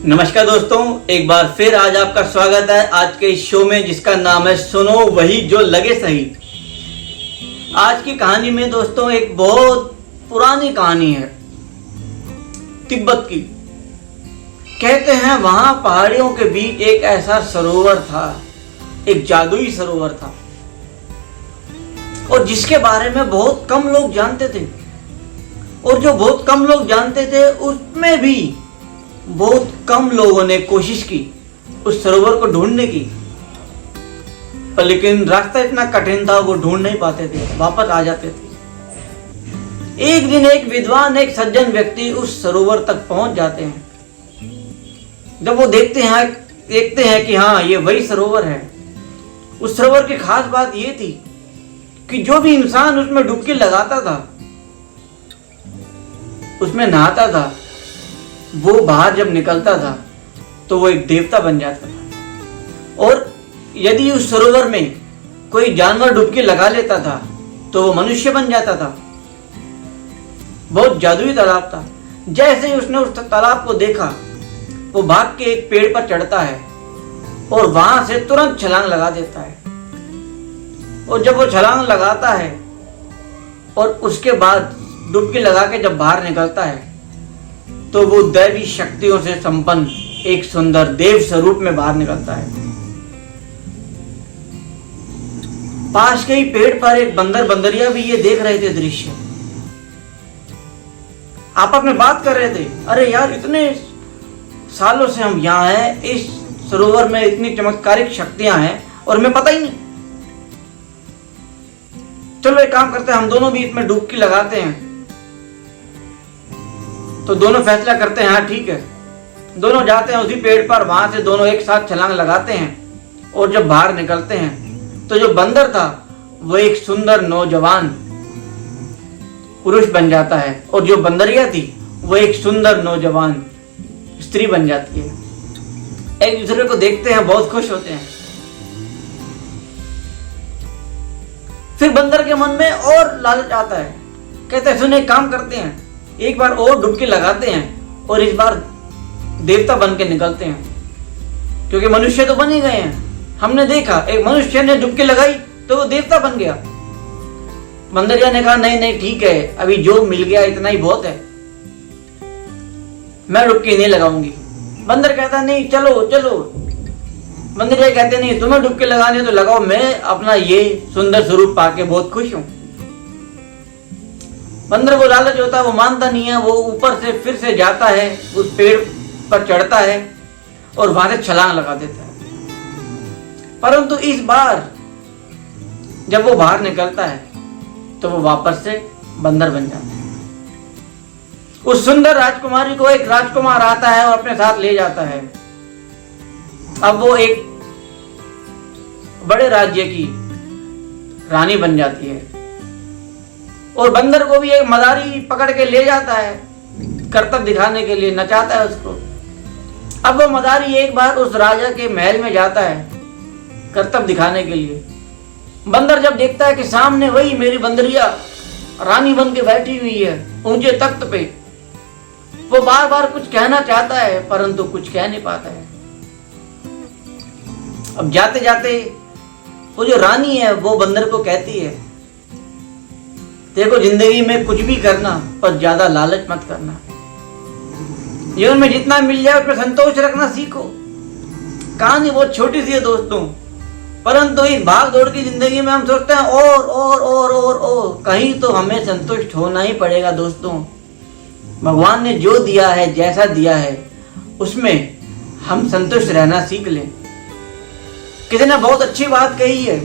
नमस्कार दोस्तों, एक बार फिर आज आपका स्वागत है आज के इस शो में जिसका नाम है सुनो वही जो लगे सही। आज की कहानी में दोस्तों एक बहुत पुरानी कहानी है तिब्बत की। कहते हैं वहां पहाड़ियों के बीच एक ऐसा सरोवर था, एक जादुई सरोवर था और जिसके बारे में बहुत कम लोग जानते थे। और जो बहुत कम लोग जानते थे उसमें भी बहुत कम लोगों ने कोशिश की उस सरोवर को ढूंढने की, पर लेकिन रास्ता इतना कठिन था वो ढूंढ नहीं पाते थे, वापस आ जाते थे। एक दिन एक विद्वान, एक सज्जन व्यक्ति उस सरोवर तक पहुंच जाते हैं। जब वो देखते हैं कि हाँ ये वही सरोवर है। उस सरोवर की खास बात ये थी कि जो भी इंसान उसमें डुबकी लगाता था, उसमें नहाता था, वो बाहर जब निकलता था तो वो एक देवता बन जाता था। और यदि उस सरोवर में कोई जानवर डुबकी लगा लेता था तो वो मनुष्य बन जाता था। बहुत जादुई तालाब था। जैसे ही उसने उस तालाब को देखा, वो भाग के एक पेड़ पर चढ़ता है और वहां से तुरंत छलांग लगा देता है। और जब वो छलांग लगाता है और उसके बाद डुबकी लगा के जब बाहर निकलता है तो वो दैवी शक्तियों से संपन्न एक सुंदर देव स्वरूप में बाहर निकलता है। पास के ही पेड़ पर एक बंदरिया भी ये देख रहे थे दृश्य। आपस में बात कर रहे थे, अरे यार इतने सालों से हम यहाँ हैं, इस सरोवर में इतनी चमत्कारिक शक्तियां हैं और हमें पता ही नहीं। चलो एक काम करते हैं, हम दोनों भी इसमें डुबकी लगाते हैं। तो दोनों फैसला करते हैं हाँ ठीक है। दोनों जाते हैं उसी पेड़ पर, वहां से दोनों एक साथ छलांग लगाते हैं और जब बाहर निकलते हैं तो जो बंदर था वो एक सुंदर नौजवान पुरुष बन जाता है और जो बंदरिया थी वो एक सुंदर नौजवान स्त्री बन जाती है। एक दूसरे को देखते हैं, बहुत खुश होते हैं। फिर बंदर के मन में और लालच आता है। कहते हैं सुन एक काम करते हैं, एक बार और डुबकी लगाते हैं और इस बार देवता बन के निकलते हैं, क्योंकि मनुष्य तो बन ही गए हैं। हमने देखा एक मनुष्य ने डुबकी लगाई तो वो देवता बन गया। बंदरिया ने कहा नहीं ठीक है, अभी जो मिल गया इतना ही बहुत है, मैं डुबकी नहीं लगाऊंगी। बंदर कहता नहीं चलो। बंदरिया कहते नहीं तुम्हें डुबकी लगानी तो लगाओ, मैं अपना ये सुंदर स्वरूप पाके बहुत खुश हूं। बंदर को लालच होता है, वो मानता नहीं है। वो ऊपर से फिर से जाता है, उस पेड़ पर चढ़ता है और वहां से छलांग लगा देता है। परंतु इस बार जब वो बाहर निकलता है तो वो वापस से बंदर बन जाता है। उस सुंदर राजकुमारी को एक राजकुमार आता है और अपने साथ ले जाता है। अब वो एक बड़े राज्य की रानी बन जाती है और बंदर को भी एक मदारी पकड़ के ले जाता है, करतब दिखाने के लिए नचाता है उसको। अब वो मदारी एक बार उस राजा के महल में जाता है करतब दिखाने के लिए। बंदर जब देखता है कि सामने वही मेरी बंदरिया रानी बन के बैठी हुई है ऊंचे तख्त पे, वो बार बार कुछ कहना चाहता है परंतु कुछ कह नहीं पाता है। अब जाते जाते वो जो रानी है वो बंदर को कहती है देखो जिंदगी में कुछ भी करना पर ज्यादा लालच मत करना। जीवन में जितना मिल जाए उसमें संतोष रखना सीखो। कहानी बहुत छोटी सी है दोस्तों, परंतु इस भाग दौड़ की जिंदगी में हम सोचते हैं और कहीं तो हमें संतुष्ट होना ही पड़ेगा दोस्तों। भगवान ने जो दिया है, जैसा दिया है, उसमें हम संतुष्ट रहना सीख लें। किसी ने बहुत अच्छी बात कही है,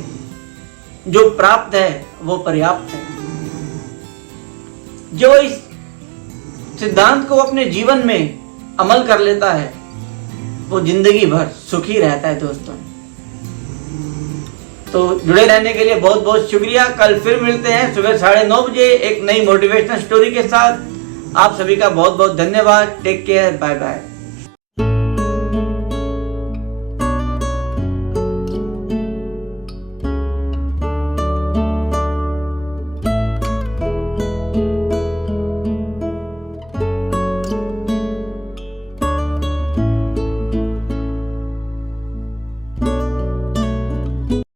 जो प्राप्त है वो पर्याप्त है। जो इस सिद्धांत को अपने जीवन में अमल कर लेता है वो जिंदगी भर सुखी रहता है दोस्तों। तो जुड़े रहने के लिए बहुत बहुत शुक्रिया। कल फिर मिलते हैं सुबह 9:30 बजे एक नई मोटिवेशनल स्टोरी के साथ। आप सभी का बहुत बहुत धन्यवाद। Take care, bye bye.